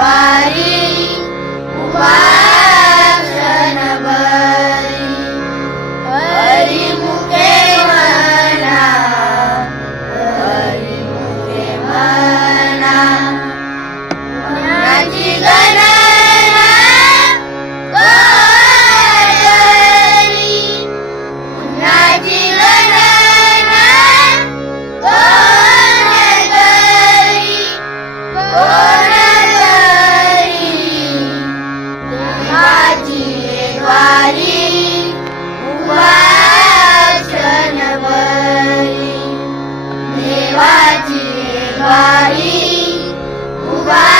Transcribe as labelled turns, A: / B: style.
A: Maria. माझी द्वारी उवाशनवरी देवाची द्वारी उवा